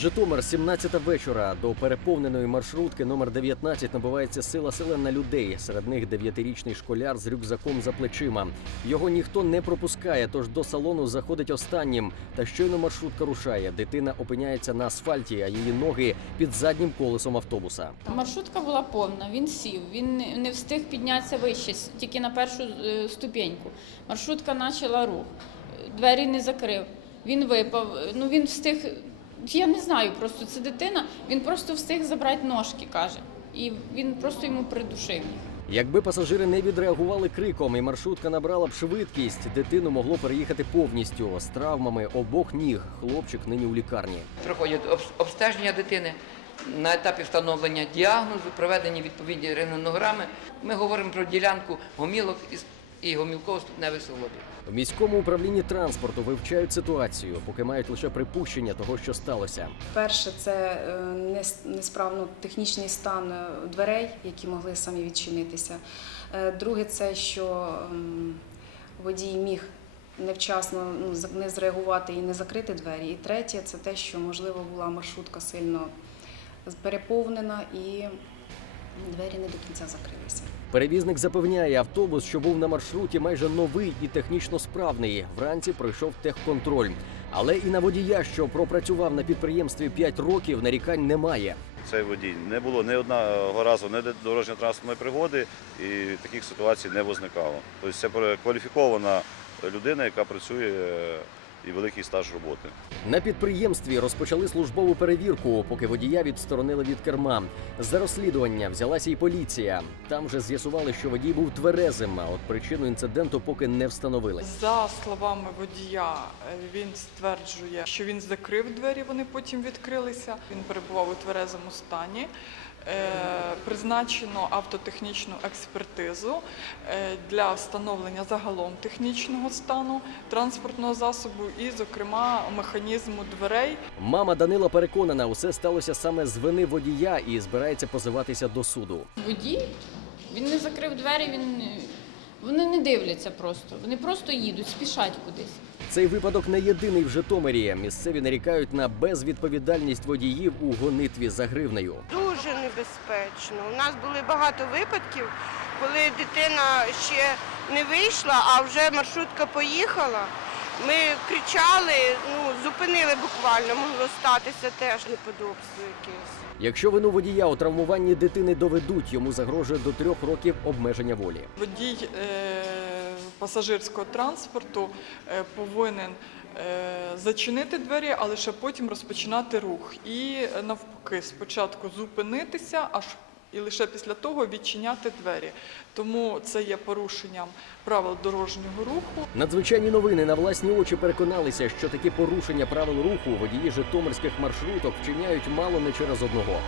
Житомир, 17 вечора. До переповненої маршрутки номер 19 набувається сила селена людей. Серед них дев'ятирічний школяр з рюкзаком за плечима. Його ніхто не пропускає, тож до салону заходить останнім. Та щойно маршрутка рушає. Дитина опиняється на асфальті, а її ноги під заднім колесом автобуса. Маршрутка була повна, він сів, він не- встиг піднятися вище, тільки на першу е, ступеньку. Маршрутка почала рух, двері не закрив. Він випав, ну він встиг, я не знаю, просто це дитина, він просто встиг забрати ножки, каже. І він просто йому придушив. Якби пасажири не відреагували криком і маршрутка набрала б швидкість, дитину могло переїхати повністю з травмами обох ніг. Хлопчик нині у лікарні. Проходять обстеження дитини на етапі встановлення діагнозу, проведені відповідні рентгенограми. Ми говоримо про ділянку гомілок із- і гомілково-ступневих суглобів. В міському управлінні транспорту вивчають ситуацію, поки мають лише припущення того, що сталося. Перше, це е, несправно технічний стан е, дверей, які могли самі відчинитися. Е, Друге, це що водій міг невчасно ну, не зреагувати і не закрити двері. І третє, це те, що можливо була маршрутка сильно переповнена і двері не до кінця закрилися. Перевізник запевняє, автобус, що був на маршруті, майже новий і технічно справний. Вранці пройшов техконтроль. Але і на водія, що пропрацював на підприємстві 5 років, нарікань немає. Цей водій не було ні одного разу не дорожньо-транспортної пригоди, і таких ситуацій не возникало. Тобто це кваліфікована людина, яка працює і великий стаж роботи. На підприємстві розпочали службову перевірку, поки водія відсторонили від керма. За розслідування взялася і поліція. Там же з'ясували, що водій був тверезим, а от причину інциденту поки не встановили. За словами водія, е, він стверджує, що він закрив двері, вони потім відкрилися. Він перебував у тверезому стані. Е, Призначено автотехнічну експертизу е, для встановлення загалом технічного стану транспортного засобу і, зокрема, механізму дверей. Мама Данила переконана, усе сталося саме з вини водія і збирається позиватися до суду. Водій, він не закрив двері, він вони не дивляться просто. Вони просто їдуть, спішать кудись. Цей випадок не єдиний в Житомирі. Місцеві нарікають на безвідповідальність водіїв у гонитві за гривнею. Дуже небезпечно. У нас були багато випадків, коли дитина ще не вийшла, а вже маршрутка поїхала. Ми кричали, ну зупинили буквально, могло статися теж неподобство якесь. Якщо вину водія у травмуванні дитини доведуть, йому загрожує до трьох років обмеження волі. Водій е, пасажирського транспорту е, повинен е, зачинити двері, а лише потім розпочинати рух. І е, навпаки, спочатку зупинитися, аж і лише після того відчиняти двері. Тому це є порушенням правил дорожнього руху. Надзвичайні новини на власні очі переконалися, що такі порушення правил руху водії житомирських маршруток вчиняють мало не через одного.